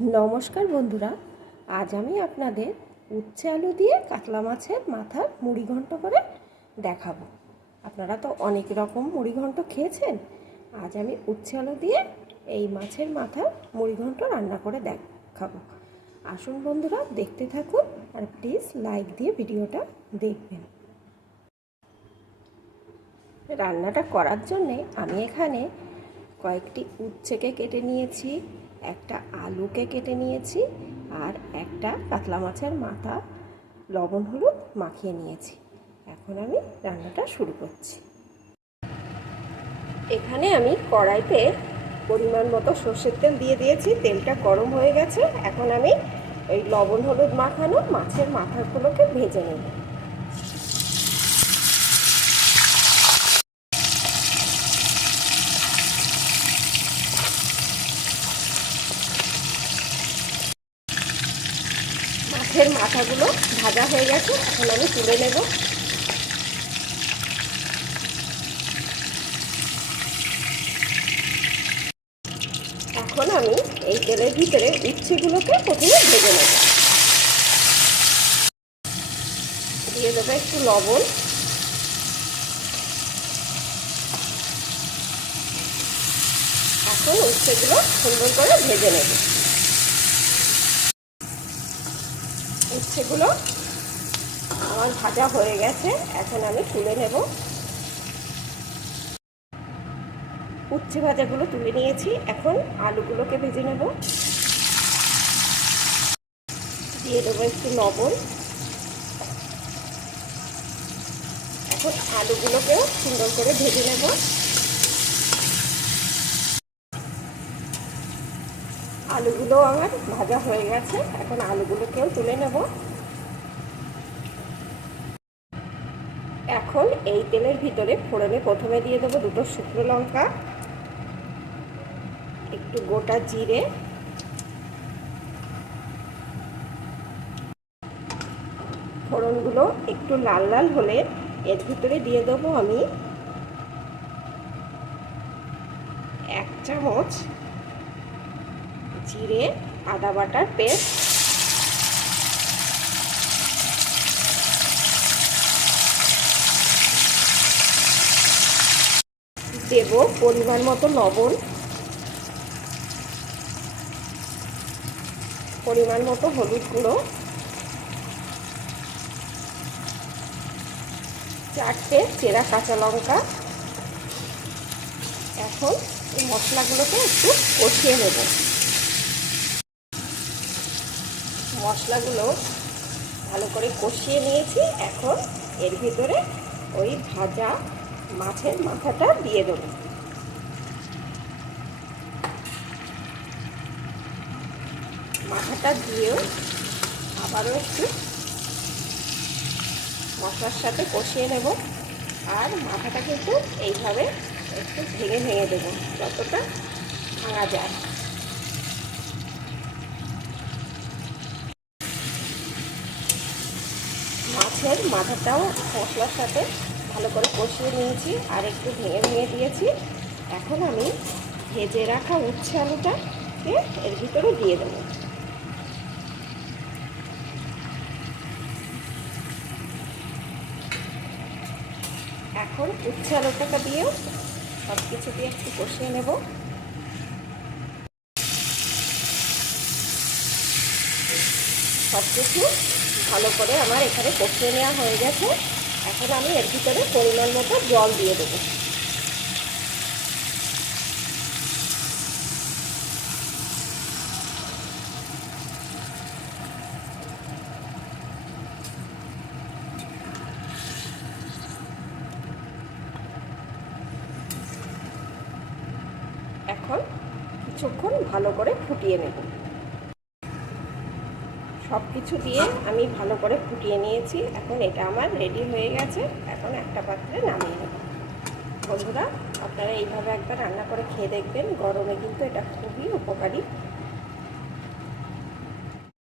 নমস্কার বন্ধুরা, আজ আমি আপনাদের উচ্ছে আলু দিয়ে কাতলা মাছের মাথার মুড়ি ঘন্ট করে দেখাবো। আপনারা তো অনেক রকম মুড়ি ঘন্ট খেয়েছেন, আজ আমি উচ্ছে আলু দিয়ে এই মাছের মাথার মুড়ি ঘন্ট রান্না করে দেখাবো। আসুন বন্ধুরা, দেখতে থাকুন আর প্লিজ লাইক দিয়ে ভিডিওটা দেখবেন। রান্নাটা করার জন্যে আমি এখানে কয়েকটি উচ্ছেকে কেটে নিয়েছি একটা আলুকে কেটে নিয়েছি আর একটা কাতলা মাছের মাথা, লবণ, হলুদ মাখিয়ে নিয়েছি। এখন আমি রান্নাটা শুরু করছি। এখানে আমি কড়াইতে পরিমাণ মতো সর্ষের তেল দিয়ে দিয়েছি। তেলটা গরম হয়ে গেছে। এখন আমি এই লবণ, হলুদ মাখানো মাছের মাথাগুলোকে ভেজে নেব। মাছের মাথাগুলো ভাজা হয়ে গেছে, এখন আমি তুলে নেব। এখন আমি এই তেলের ভিতরে উচ্ছেগুলোকে প্রথমে ভেজে নেব। দিয়ে দেবো একটু লবণ। এখন উচ্ছেগুলো সুন্দর করে ভেজে নেব। উচ্ছেগুলো আমার ভাজা হয়ে গেছে। এখন আমি তুলে নেব। উচ্ছে ভাজাগুলো তুলে নিয়েছি। এখন আলুগুলোকে ভেজে নেব। দিয়ে দেবো একটু লবণ। এখন আলুগুলোকেও সুন্দর করে ভেজে নেব। আলুগুলো আমার ভাজা হয়ে গেছে। এখন আলুগুলোকেও তুলে নেব। এখন এই তেলের ভিতরে ফোড়নে প্রথমে দিয়ে দেবো দুটো শুকনো লঙ্কা, একটু গোটা জিরে। ফোড়নগুলো একটু লাল লাল হলে এর ভিতরে দিয়ে দেবো আমি এক চামচ জিরে, আদা বাটার পেস্ট। দেব পরিমাণ মতো লবণ। পরিমাণ মতো হলুদ গুঁড়ো। চারটে চেরা কাঁচা লঙ্কা। এখন এই মশলাগুলোকে একটু কষিয়ে নেব। মশলাগুলো ভালো করে কষিয়ে নিয়েছি। এখন এর ভিতরে ওই ভাজা মাছের মাথাটা দিয়ে দেবো। মাথাটা দিয়েও আবারও একটু মশলার সাথে কষিয়ে নেব। আর মাথাটা কিন্তু এইভাবে একটু ভেঙে ভেঙে দেবো, যতটা ভাঙা যায়। মাছের মাথাটাও মশলার সাথে ভালো করে কষিয়ে নিয়েছি আর একটু ভেঙে ভেঙে দিয়েছি। এখন আমি ভেজে রাখা উচ্ছে আলুটাকে এর ভিতরে দিয়ে দেবো। এখন উচ্ছে আলুটাকে দিয়েও সব কিছু দিয়ে একটু কষিয়ে নেব। সব কিছু ভালো করে আমার এখানে কষিয়ে নেওয়া হয়ে গেছে। এখন আমি এর ভিতরে পরিমাণ মতো জল দিয়ে দেবো। এখন কিছুক্ষণ ভালো করে ফুটিয়ে নেব। সব কিছু দিয়ে আমি ভালো করে ফুটিয়ে নিয়েছি। এখন এটা আমার রেডি হয়ে গেছে। এখন একটা পাত্রে নামিয়ে নেব। বন্ধুরা, আপনারা এইভাবে একবার রান্না করে খেয়ে দেখবেন। গরমে কিন্তু এটা খুবই উপকারী।